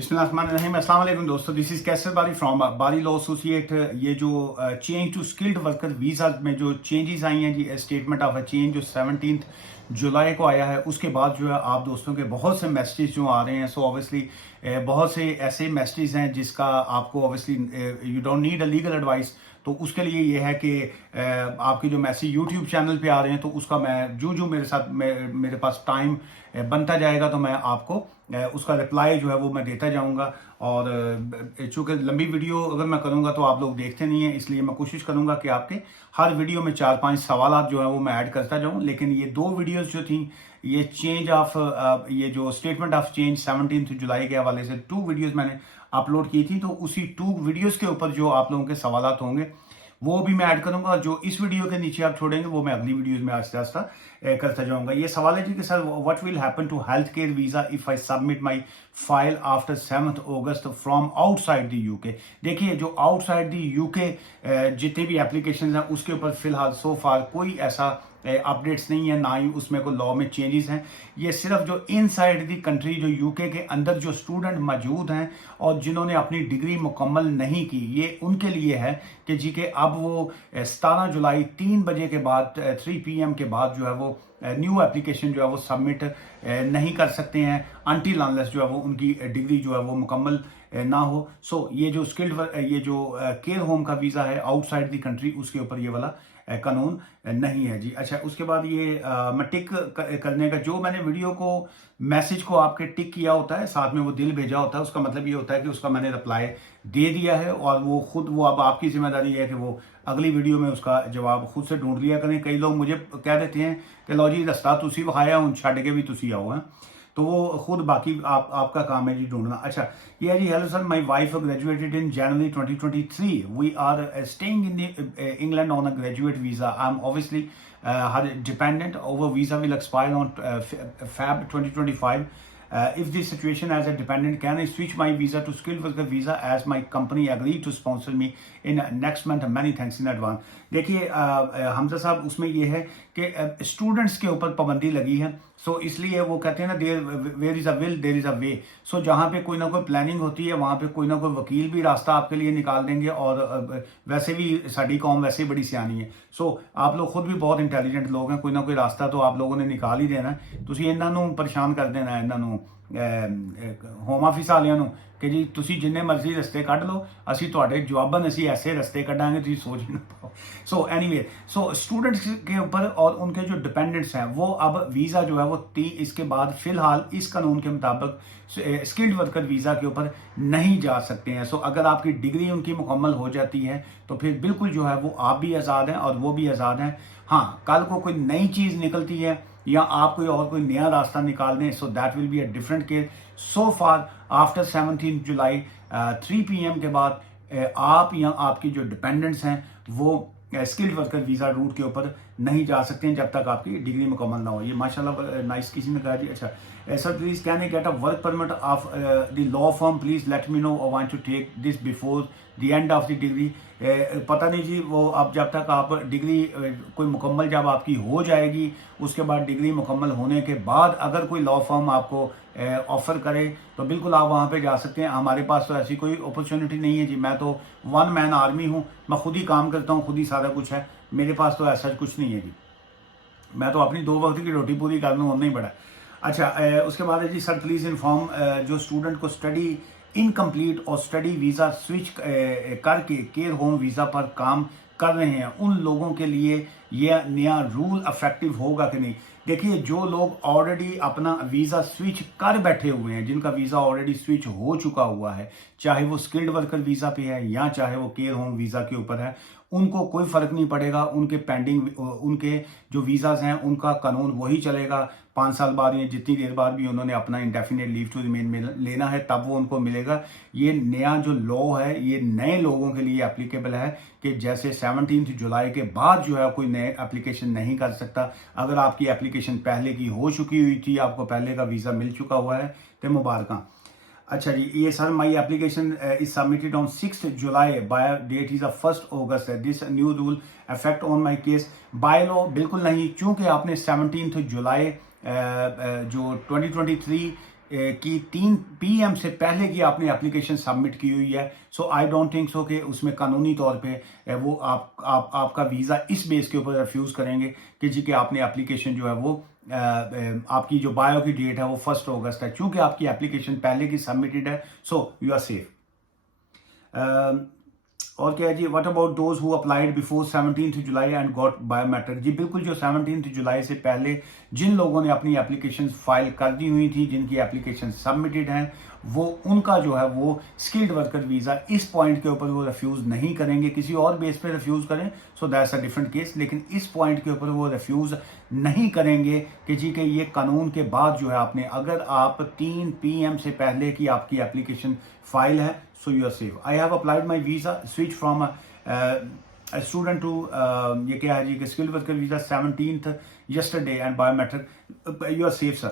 बिस्मिल्लाहिर्रहमानिर्रहीम। अस्सलाम वालेकुम दोस्तों, दिस इज कैसर बारी फ्रॉम बारी लॉ एसोसिएट। ये जो change to skilled worker visa में जो चेंजेस आई हैं जी, स्टेटमेंट ऑफ अ चेंज जो 17 जुलाई को आया है, उसके बाद जो है आप दोस्तों के बहुत से मैसेजेस जो आ रहे हैं। सो ऑब्वियसली बहुत से ऐसे मैसेजेस हैं जिसका आपको obviously you don't need a legal advice. तो उसके लिए ये है कि आपके जो मैसेज यूट्यूब चैनल पे आ रहे हैं, तो उसका मैं जो मेरे साथ मेरे पास टाइम बनता जाएगा तो मैं आपको उसका रिप्लाई जो है वो मैं देता जाऊंगा। और चूंकि लंबी वीडियो अगर मैं करूंगा तो आप लोग देखते नहीं हैं, इसलिए मैं कोशिश करूंगा कि आपके हर वीडियो में 4-5 सवाल जो है वो मैं ऐड करता जाऊं। लेकिन ये 2 वीडियोस जो थी, ये चेंज ऑफ ये जो स्टेटमेंट ऑफ चेंज 17 जुलाई के हवाले से 2 वीडियोस मैंने अपलोड की थी। तो उसी 2 वीडियोस के ऊपर जो आप लोगों के सवाल होंगे वो भी मैं ऐड करूंगा। जो इस वीडियो के नीचे आप छोड़ेंगे वो मैं अगली वीडियोस में आस्ते आस्ता करता जाऊंगा। ये सवाल है जी कि sir, what will happen to health care visa if I submit my file after 7 August from outside the UK. देखिए, जो आउटसाइड द यूके जितने भी एप्लीकेशन हैं उसके ऊपर फिलहाल सो फार कोई ऐसा अपडेट्स नहीं है, ना ही उसमें कोई लॉ में चेंजेस हैं। ये सिर्फ जो इनसाइड दी कंट्री, जो यूके के अंदर जो स्टूडेंट मौजूद हैं और जिन्होंने अपनी डिग्री मुकम्मल नहीं की, ये उनके लिए है कि जी के अब वो 17 जुलाई 3 बजे के बाद 3 PM के बाद जो है वो न्यू एप्लीकेशन जो है वो सबमिट नहीं कर सकते हैं अनटिल अनलेस जो है वो उनकी डिग्री जो है वो मुकम्मल ना हो। सो ये जो स्किल्ड ये जो केयर होम का वीज़ा है आउटसाइड दी कंट्री, उसके ऊपर ये वाला कानून नहीं है जी। अच्छा, उसके बाद ये मैं टिक करने का, जो मैंने वीडियो को मैसेज को आपके टिक किया होता है, साथ में वो दिल भेजा होता है, उसका मतलब ये होता है कि उसका मैंने रिप्लाई दे दिया है। और वो खुद वो अब आपकी जिम्मेदारी है कि वो अगली वीडियो में उसका जवाब खुद से ढूंढ लिया करें। कई लोग मुझे कह देते हैं कि लो जी, रस्ता तुसी विखाया हूं, छड़ के भी तुसी आओ हैं। तो वो खुद बाकी आपका काम है जी ढूंढना। अच्छा, ये है जी, hello sir, my wife graduated in January 2023, we are staying in England on a graduate visa, I am obviously her dependent. Our visa will expire on Feb 2025. If this situation as a dependent, can I switch my visa to skilled worker visa as my company agreed to sponsor me in next month? Many thanks in advance. देखिए हमजा साहब, उसमें ये है कि students के ऊपर पाबंदी लगी है। सो इसलिए वो कहते हैं ना, where is a will there is a way. So जहाँ पे कोई ना कोई प्लानिंग होती है, वहाँ पे कोई ना कोई वकील भी रास्ता आपके लिए निकाल देंगे। और वैसे भी साड़ी कौम वैसे ही बड़ी सियानी है। सो आप लोग खुद भी बहुत इंटेलिजेंट लोग हैं, कोई ना कोई रास्ता तो आप लोगों ने निकाल ही देना है। ਤੁਸੀਂ ਇਹਨਾਂ ਨੂੰ ਪਰੇਸ਼ਾਨ ਕਰ ਦੇਣਾ, ਇਹਨਾਂ ਨੂੰ ਹੋਮ ਆਫਿਸ ਵਾਲਿਆਂ ਨੂੰ, कि जी तुसी जिन्ने मर्जी रस्ते कढ़ लो, असी तुहाडे जवाबन असी ऐसे रस्ते कढ़ांगे तुसी सोच ही ना पाओ। सो एनीवे, सो स्टूडेंट्स के ऊपर और उनके जो डिपेंडेंट्स हैं वो अब वीज़ा जो है वो इसके बाद फिलहाल इस कानून के मुताबिक स्किल्ड वर्कर वीज़ा के ऊपर नहीं जा सकते हैं। सो अगर आपकी डिग्री उनकी मुकम्मल हो जाती है तो फिर बिल्कुल जो है वो आप भी आज़ाद हैं और वो भी आज़ाद हैं। हाँ, कल को कोई नई चीज़ निकलती है या आप कोई नया रास्ता निकाल दें, so that will be a different case. So far after 17 July 3 PM के बाद आप या आपकी जो डिपेंडेंट्स हैं वो स्किल्ड वर्कर वीज़ा रूट के ऊपर नहीं जा सकते हैं जब तक आपकी डिग्री मुकम्मल ना हो। ये माशाल्लाह नाइस किसी ने कहा जी। अच्छा sir, please can I get a work permit of the law firm, please let me know, I want to take this before the end of the degree. पता नहीं जी, वो अब जब तक आप डिग्री कोई मुकम्मल जब आपकी हो जाएगी, उसके बाद डिग्री मुकम्मल होने के बाद अगर कोई लॉ फर्म आपको ऑफ़र करे तो बिल्कुल आप वहाँ पे जा सकते हैं। हमारे पास तो ऐसी कोई अपॉर्चुनिटी नहीं है जी। मैं तो 1 मैन आर्मी हूँ, मैं खुद ही काम करता हूँ, खुद ही सारा कुछ है, मेरे पास तो ऐसा कुछ नहीं है जी। मैं तो अपनी 2 वक्त की रोटी पूरी कर लूँ, नहीं बड़ा। अच्छा, उसके बाद है जी, सर प्लीज़ इन्फॉर्म जो स्टूडेंट को स्टडी इनकम्प्लीट और स्टडी वीज़ा स्विच करके केयर होम वीज़ा पर काम कर रहे हैं, उन लोगों के लिए यह नया रूल अफेक्टिव होगा कि नहीं। देखिए, जो लोग ऑलरेडी अपना वीज़ा स्विच कर बैठे हुए हैं, जिनका वीज़ा ऑलरेडी स्विच हो चुका हुआ है, चाहे वो स्किल्ड वर्कर वीज़ा पे है या चाहे वो केयर होम वीज़ा के ऊपर है, उनको कोई फ़र्क नहीं पड़ेगा। उनके पेंडिंग उनके जो वीज़ाज़ हैं उनका कानून वही चलेगा। 5 साल बाद या जितनी देर बाद भी उन्होंने अपना इंडेफिनेट लीव टू रिमेन में लेना है, तब वो उनको मिलेगा। ये नया जो लॉ है ये नए लोगों के लिए एप्लीकेबल है कि जैसे 17 जुलाई के बाद जो है कोई नए एप्लीकेशन नहीं कर सकता। अगर आपकी एप्लीकेशन पहले की हो चुकी हुई थी, आपको पहले का वीज़ा मिल चुका हुआ है, तो मुबारक। अच्छा जी, ये sir, my application is submitted on 6 July, by date is 1 August, this new rule affect on my case. By law बिल्कुल नहीं, क्योंकि आपने 17 जुलाई जो 2023 कि 3 PM से पहले की आपने एप्लीकेशन सबमिट की हुई है, सो आई डोंट थिंक सो कि उसमें कानूनी तौर पे वो आपका वीज़ा इस बेस के ऊपर रिफ्यूज़ करेंगे कि जी कि आपने एप्लीकेशन जो है वो आपकी जो बायो की डेट है वो 1 अगस्त है, चूंकि आपकी एप्लीकेशन पहले की सबमिटेड है, सो यू आर सेफ। और क्या है जी, what about those who applied before 17 July and got biometric. जी बिल्कुल, जो 17 जुलाई से पहले जिन लोगों ने अपनी एप्लीकेशन फाइल कर दी हुई थी, जिनकी एप्लीकेशन सबमिटेड हैं, वो उनका जो है वो स्किल्ड वर्कर वीज़ा इस पॉइंट के ऊपर वो रिफ्यूज़ नहीं करेंगे। किसी और बेस पे रिफ्यूज़ करें so that's a different case, लेकिन इस पॉइंट के ऊपर वो रिफ्यूज़ नहीं करेंगे कि जी कि ये कानून के बाद जो है आपने, अगर आप 3 PM से पहले की आपकी एप्लीकेशन फाइल है, so you are safe. I have applied my visa, switch from a student to ये क्या है जी कि skilled worker visa 17th yesterday and biometric. You are safe sir.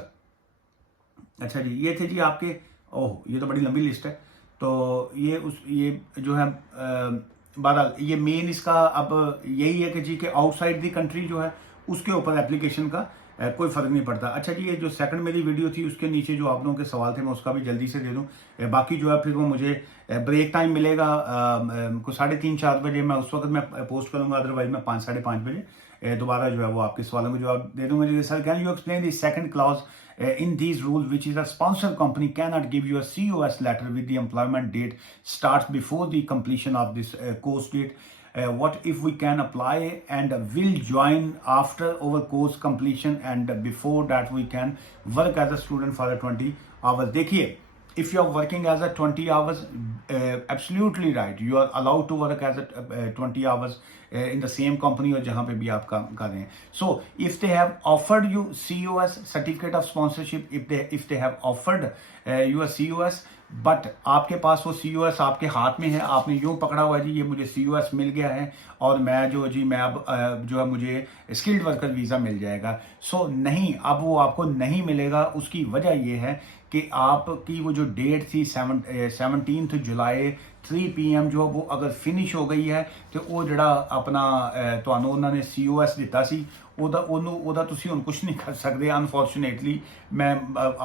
अच्छा जी, ये थे जी आपके, ओह ये तो बड़ी लंबी लिस्ट है। तो ये जो है बहरहाल ये मेन इसका अब यही है कि जी कि आउटसाइड द कंट्री जो है उसके ऊपर एप्लीकेशन का कोई फर्क नहीं पड़ता। अच्छा जी, ये जो सेकंड मेरी वीडियो थी उसके नीचे जो आप लोगों के सवाल थे मैं उसका भी जल्दी से दे दूं। बाकी जो है फिर वो मुझे ब्रेक टाइम मिलेगा को 3:30-4 बजे, मैं उस वक्त मैं पोस्ट करूंगा, अदरवाइज मैं 5 साढ़े 5 बजे दोबारा जो है वो आपके सवालों को जवाब दे दूंगा। Sir can you explain the second clause in these rules, which is a sponsor company cannot give you a COS letter with the employment date starts before the completion of this course date. What if we can apply and will join after our course completion and before that we can work as a student for a 20 hours? देखिए, if you are working as a 20 hours, absolutely right, you are allowed to work as a 20 hours in the same company or जहाँ पे भी आप काम कर रहे हैं. So if they have offered you COS, certificate of sponsorship, if they have offered you a COS, but आपके पास वो COS आपके हाथ में है, आपने यूं पकड़ा हुआ है जी ये मुझे COS मिल गया है और मैं मैं अब जो है मुझे स्किल्ड वर्कर वीज़ा मिल जाएगा। सो नहीं, अब वो आपको नहीं मिलेगा। उसकी वजह ये है कि आपकी वो जो डेट थी 17 जुलाई 3 PM जो वो अगर फिनिश हो गई है तो वो जड़ा अपना ਤੁਹਾਨੂੰ ਉਹਨਾਂ ਨੇ COS ਦਿੱਤਾ ਸੀ ਉਹਦਾ ਤੁਸੀਂ ਹੁਣ ਕੁਝ ਨਹੀਂ ਕਰ ਸਕਦੇ। ਅਨਫੋਰਚੂਨੇਟਲੀ ਮੈਂ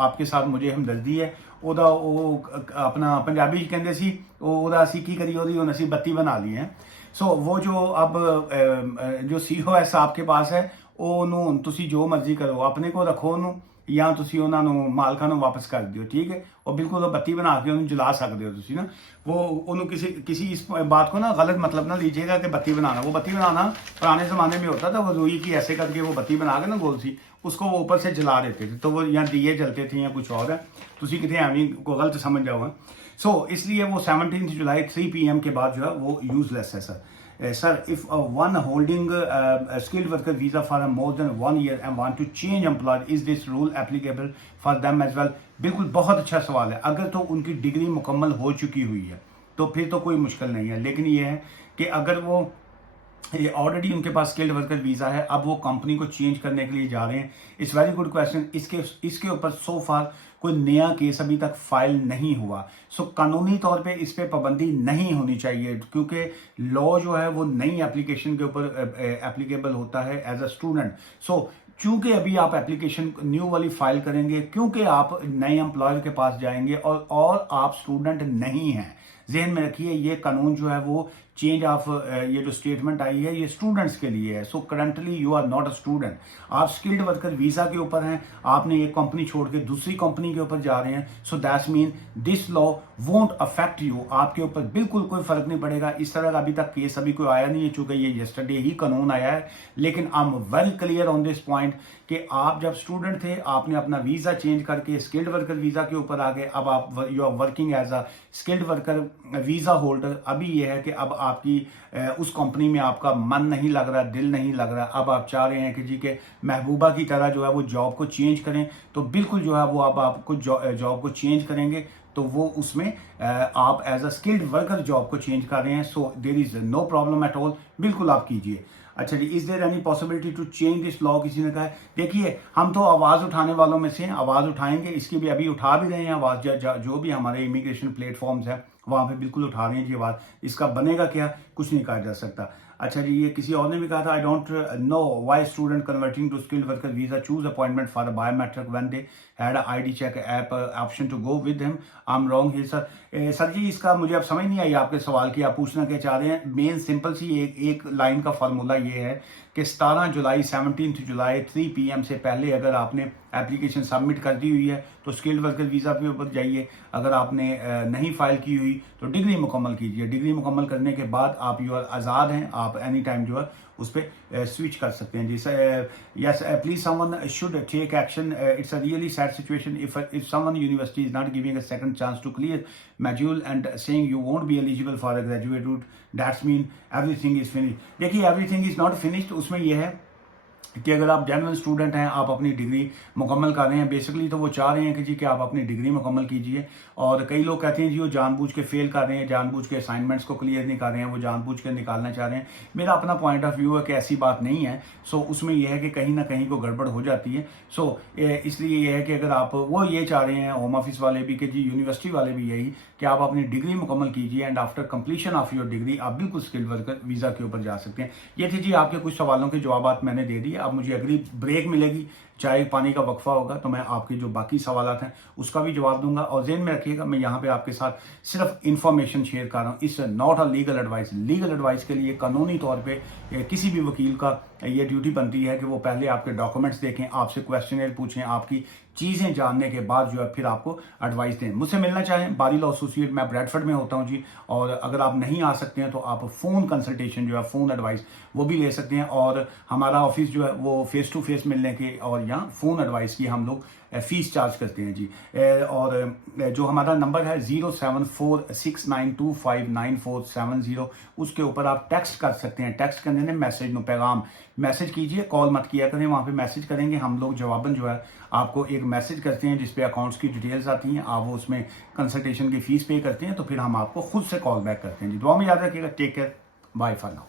आपके साथ मुझे हमदर्दी है। ਉਹਦਾ ਉਹ अपना पंजाबी ਚ ਕਹਿੰਦੇ ਸੀ ਉਹਦਾ ਅਸੀਂ ਕੀ ਕਰੀ, ਉਹਦੀ ਹੁਣ ਅਸੀਂ ਬੱਤੀ ਬਣਾ ਲਈ ਹੈ। ਸੋ वो जो अब जो COS आपके पास है ਉਹਨੂੰ ਹੁਣ ਤੁਸੀਂ ਜੋ ਮਰਜ਼ੀ ਕਰੋ, ਆਪਣੇ ਕੋਲ ਰੱਖੋ ਉਹਨੂੰ ਜਾਂ ਤੁਸੀਂ ਉਹਨਾਂ ਨੂੰ ਮਾਲਕਾਂ ਨੂੰ ਵਾਪਸ ਕਰ ਦਿਓ, ठीक है। और बिल्कुल बत्ती बना के उन्हें जला सकते हो तुसी ना। वो उन्होंने किसी इस बात को ना गलत मतलब ना लीजिएगा कि बत्ती बनाना, वो बत्ती बनाना पुराने ज़माने में होता था, वो रुई की ऐसे करके वो बत्ती बना के ना गोल सी उसको वो ऊपर से जला देते थे, तो वो या दिए जलते थे या कुछ और है, तुसी कितने एवं को गलत समझ जाओ। सो इसलिए वो 17 जुलाई 3 PM के बाद जो है वो यूजलेस है sir. Sir, if one holding a skilled worker visa for more than 1 year and want to change employer, is this rule applicable for them as well? बिल्कुल, बहुत अच्छा सवाल है। अगर तो उनकी डिग्री मुकम्मल हो चुकी हुई है तो फिर तो कोई मुश्किल नहीं है, लेकिन ये है कि अगर वो ये ऑलरेडी उनके पास स्किल्ड वर्कर वीज़ा है, अब वो कंपनी को चेंज करने के लिए जा रहे हैं, इट्स वेरी गुड क्वेश्चन। इसके ऊपर सो फार कोई नया केस अभी तक फाइल नहीं हुआ। सो कानूनी तौर पे इस पे पाबंदी नहीं होनी चाहिए, क्योंकि लॉ जो है वो नई एप्लीकेशन के ऊपर एप्लीकेबल होता है एज अ स्टूडेंट। सो क्योंकि अभी आप एप्लीकेशन न्यू वाली फाइल करेंगे, क्योंकि आप नए एम्प्लॉयर के पास जाएंगे और आप स्टूडेंट नहीं हैं। जहन में रखिए, ये कानून जो है वो चेंज ऑफ ये जो स्टेटमेंट आई है ये स्टूडेंट्स के लिए है। So currently you are not a student, आप स्किल्ड वर्कर वीज़ा के ऊपर हैं, आपने एक कंपनी छोड़ के दूसरी कंपनी के ऊपर जा रहे हैं। So that's mean this law won't affect you, आपके ऊपर बिल्कुल कोई फर्क नहीं पड़ेगा। इस तरह का अभी तक केस अभी कोई आया नहीं है, चूंकि ये यस्टरडे ही कानून आया है। लेकिन I am very clear on this point कि आप जब स्टूडेंट थे आपने अपना वीज़ा चेंज करके स्किल्ड वर्कर वीज़ा के ऊपर आ गए, अब आप you are working as a skilled worker visa holder. अभी ये है कि अब आपकी उस कंपनी में आपका मन नहीं लग रहा, दिल नहीं लग रहा, अब आप चाह रहे हैं कि जी के महबूबा की तरह जो है वो जॉब को चेंज करें, तो बिल्कुल जो है वो अब आपको जॉब को चेंज करेंगे तो वो उसमें आप as a skilled worker job को चेंज कर रहे हैं। So there is no problem at all, बिल्कुल आप कीजिए। अच्छा जी, is there any possibility to change this law, किसी ने कहा है। देखिए, हम तो आवाज़ उठाने वालों में से हैं, आवाज़ उठाएंगे, इसकी भी अभी उठा भी रहे हैं आवाज़। जो भी हमारे इमिग्रेशन प्लेटफॉर्म्स हैं वहाँ पे बिल्कुल उठा रहे हैं जी आवाज़। इसका बनेगा क्या, कुछ नहीं कहा जा सकता। अच्छा जी, ये किसी और ने भी कहा था, I don't know why student converting to skilled worker visa choose appointment for the biometric when they had ID check app option to go with him. I am wrong here sir. Sir जी, इसका मुझे अब समझ नहीं आई आपके सवाल की, आप पूछना क्या चाह रहे हैं। मेन सिंपल सी एक लाइन का फार्मूला ये है कि 17 जुलाई 17 जुलाई 3 PM से पहले अगर आपने एप्लीकेशन सबमिट कर दी हुई है तो स्किल्ड वर्कर वीज़ा के ऊपर जाइए। अगर आपने नहीं फाइल की हुई तो डिग्री मुकम्मल कीजिए। डिग्री मुकम्मल करने के बाद आप जो है आज़ाद हैं, आप एनी टाइम जो है उस पर स्विच कर सकते हैं जी। Yes please someone should take action, it's a really sad situation if someone university is not giving a second chance to clear module and saying you won't be eligible for a graduate route, that's mean everything is finished. देखिए, everything is not finished उसमें यह है कि अगर आप genuine student हैं, आप अपनी डिग्री मुकम्मल कर रहे हैं, बेसिकली तो वो चाह रहे हैं कि जी कि आप अपनी डिग्री मुकम्मल कीजिए। और कई लोग कहते हैं जी वो जानबूझ के फेल कर रहे हैं, जानबूझ के असाइनमेंट्स को क्लियर नहीं कर रहे हैं, वो जानबूझ के निकालना चाह रहे हैं। मेरा अपना पॉइंट ऑफ व्यू है कि ऐसी बात नहीं है। सो उसमें यह है कि कहीं ना कहीं को गड़बड़ हो जाती है। सो इसलिए यह है कि अगर आप वो ये चाह रहे हैं, होम ऑफिस वाले भी कि जी यूनिवर्सिटी वाले भी यही कि आप अपनी डिग्री मुकम्मल कीजिए and after completion of your degree आप बिल्कुल स्किल्ड वर्कर वीज़ा के ऊपर जा सकते हैं। ये थी जी आपके कुछ सवालों के जवाब मैंने दे दिए। अब मुझे अगली ब्रेक मिलेगी, चाय पानी का वक्फा होगा, तो मैं आपके जो बाकी सवाल हैं उसका भी जवाब दूंगा। और ज़हन में रखिएगा, मैं यहाँ पे आपके साथ सिर्फ इंफॉर्मेशन शेयर कर रहा हूँ, it's not a legal advice. Legal advice के लिए कानूनी तौर पे किसी भी वकील का ये ड्यूटी बनती है कि वो पहले आपके डॉक्यूमेंट्स देखें, आपसे क्वेश्चनर पूछें, आपकी चीज़ें जानने के बाद जो है फिर आपको एडवाइस दें। मुझसे मिलना चाहें, बारी लॉ एसोसिएट, मैं ब्रैडफर्ड में होता हूँ जी। और अगर आप नहीं आ सकते हैं तो आप फ़ोन कंसल्टेशन जो है, फ़ोन एडवाइस वो भी ले सकते हैं। और हमारा ऑफिस जो है वो फेस टू फेस मिलने के और यहाँ फ़ोन एडवाइस की हम लोग फीस चार्ज करते हैं जी। और जो हमारा नंबर है 07469259470, उसके ऊपर आप टेक्स्ट कर सकते हैं। टेक्स्ट करने में मैसेज नो पैगाम मैसेज कीजिए, कॉल मत किया करें। वहाँ पे मैसेज करेंगे, हम लोग जवाबन जो है आपको एक मैसेज करते हैं जिसपे अकाउंट्स की डिटेल्स आती हैं, आप वो उसमें कंसल्टेशन की फीस पे करते हैं, तो फिर हम आपको खुद से कॉल बैक करते हैं जी। दुआ में याद रखिएगा। Take care, bye for now.